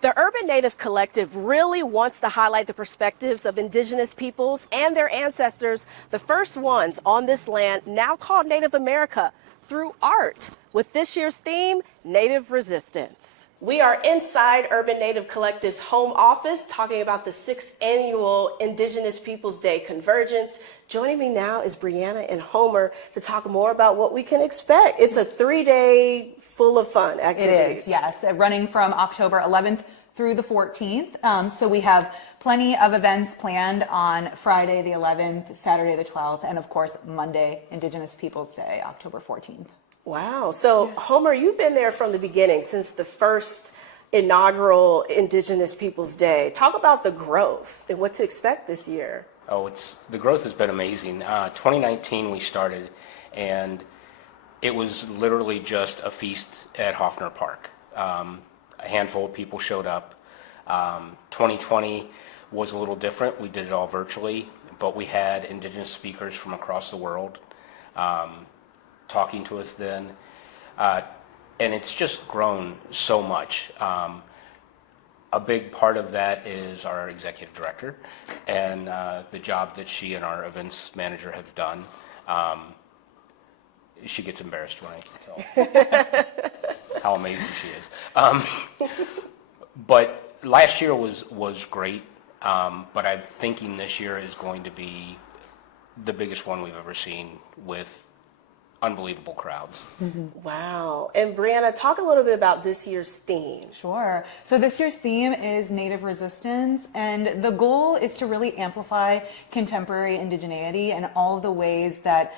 The Urban Native Collective really wants to highlight the perspectives of Indigenous peoples and their ancestors, the first ones on this land, now called Native America, through art, with this year's theme, Native Resistance. We are inside Urban Native Collective's home office talking about the 6th annual Indigenous Peoples Day Convergence. Joining me now is Brianna and Homer to talk more about what we can expect. It's a 3-day full of fun activities. It is, yes, running from October 11th through the 14th. So we have plenty of events planned on Friday the 11th, Saturday the 12th, and of course Monday, Indigenous Peoples Day, October 14th. Wow. So, Homer, you've been there from the beginning, since the first inaugural Indigenous Peoples Day. Talk about the growth and what to expect this year. Oh, the growth has been amazing. 2019 we started, and it was literally just a feast at Hoffner Park. A handful of people showed up. 2020 was a little different. We did it all virtually, but we had Indigenous speakers from across the world talking to us then, and it's just grown so much. A big part of that is our executive director and the job that she and our events manager have done. She gets embarrassed when I tell how amazing she is. But last year was great, but I'm thinking this year is going to be the biggest one we've ever seen, with unbelievable crowds. Wow. And Brianna, talk a little bit about this year's theme. Sure. So this year's theme is Native Resistance, and the goal is to really amplify contemporary indigeneity and all of the ways that,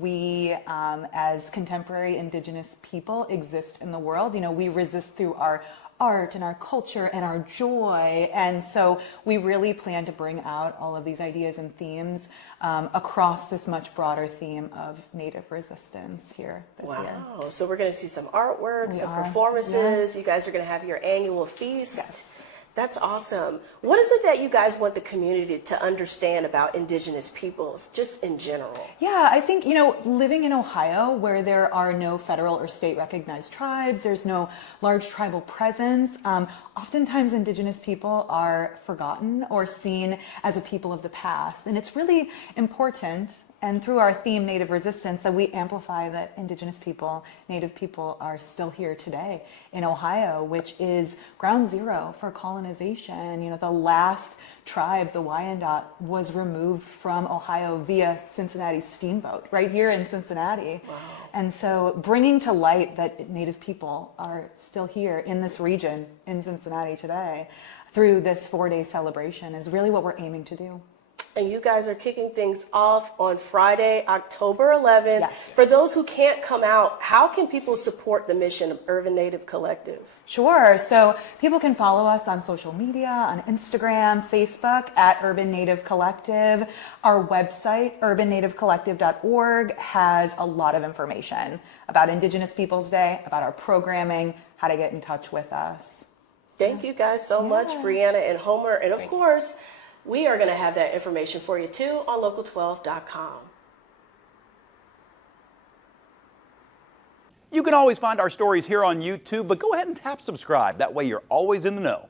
we as contemporary Indigenous people exist in the world. We resist through our art and our culture and our joy, and so we really plan to bring out all of these ideas and themes across this much broader theme of Native resistance here this year. Wow, so we're going to see some artwork, some performances. You guys are going to have your annual feast. Yes. That's awesome. What is it that you guys want the community to understand about Indigenous peoples, just in general? Yeah, I think, living in Ohio, where there are no federal or state recognized tribes, there's no large tribal presence, oftentimes Indigenous people are forgotten or seen as a people of the past. And it's really important, and through our theme, Native Resistance, that we amplify that Indigenous people, Native people, are still here today in Ohio, which is ground zero for colonization. The last tribe, the Wyandot, was removed from Ohio via Cincinnati steamboat, right here in Cincinnati. Wow. And so bringing to light that Native people are still here in this region, in Cincinnati today, through this 4-day celebration is really what we're aiming to do. And you guys are kicking things off on Friday, October 11th. Yes. For those who can't come out, how can people support the mission of Urban Native Collective? Sure. So people can follow us on social media, on Instagram, Facebook, at Urban Native Collective. Our website, urbannativecollective.org, has a lot of information about Indigenous Peoples Day, about our programming, how to get in touch with us. Thank you guys so much, Brianna and Homer. And of course, we are going to have that information for you too on local12.com. You can always find our stories here on YouTube, but go ahead and tap subscribe. That way you're always in the know.